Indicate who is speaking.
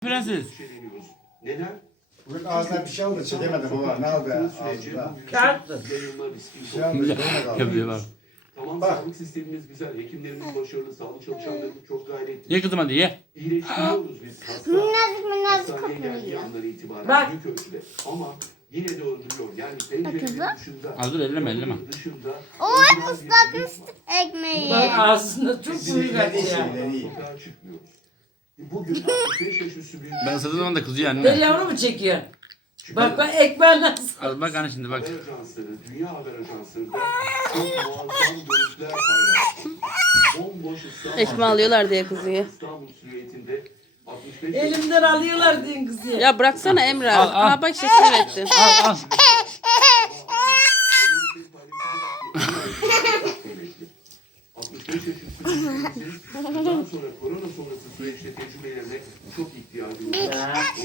Speaker 1: Prenses.
Speaker 2: Neden?
Speaker 3: Bu ağzına bir şey aldı. Çekemedim baba. Ne aldı ya ağzında? Kağıttı. Bir şey aldı.
Speaker 2: Tamam bak. sağlık sistemimiz güzel. Hekimlerimiz başarılı. sağlık çalışanlarımız çok gayretli.
Speaker 1: Ne şey. kızım hadi ye.
Speaker 2: İyileştiriyoruz biz. Hasta,
Speaker 4: minnazık minnazık
Speaker 1: Bak. ya. Bak. Büyük ölçüde.
Speaker 2: Ama yine de öldürüyor. Yani pencerenin dışında.
Speaker 1: Hazır elleme elleme. Dışında.
Speaker 4: Oy ustadın ekmeği. Bak
Speaker 1: aslında çok büyük. Ben iyi. Çıkmıyor. Bugün bir... Ben sadece zaman da kızıyor anne. Ben yavru mu çekiyor? Çünkü bak al. bak ekmeğe nasıl? Al bak anne şimdi bak.
Speaker 5: Ekmeği alıyorlar diye kızıyor. İstanbul
Speaker 1: Elimden alıyorlar diye kızıyor.
Speaker 5: Ya bıraksana Emre. Al, al. Aa bak şey ettin. Al al. al, al. al, al.
Speaker 4: Daha sonra korona sonrası süreçte tecrübelerine çok ihtiyacımız var.